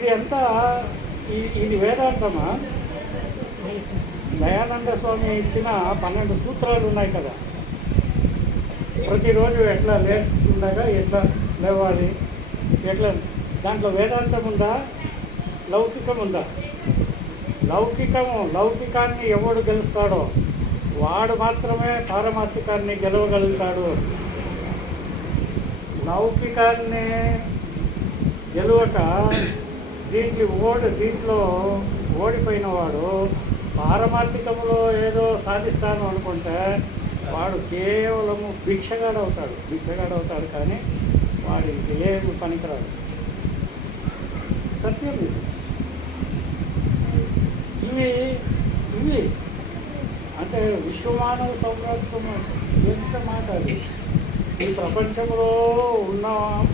ఇది ఎంత ఇది వేదాంతమా? దయానంద స్వామి ఇచ్చిన 12 సూత్రాలు ఉన్నాయి కదా, ప్రతిరోజు ఎట్లా లేస్తుండగా ఎట్లా లేవాలి, ఎట్లా, దాంట్లో వేదాంతం ఉందా, లౌకికం ఉందా? లౌకికాన్ని ఎవడు గెలుస్తాడో వాడు మాత్రమే పారమార్థికాన్ని గెలవగలుగుతాడు. లౌకికాన్ని గెలవక దీంట్లో ఓడిపోయిన వాడు పారమార్థికంలో ఏదో సాధిస్తాను అనుకుంటే వాడు కేవలము భిక్షగాడవుతాడు కానీ వాడు ఏమి పనికిరాడు. సత్యం ఇవి అంటే విశ్వమానవ సౌభ్రాత్వం ఎంత మాట అది. ఈ ప్రపంచంలో ఉన్న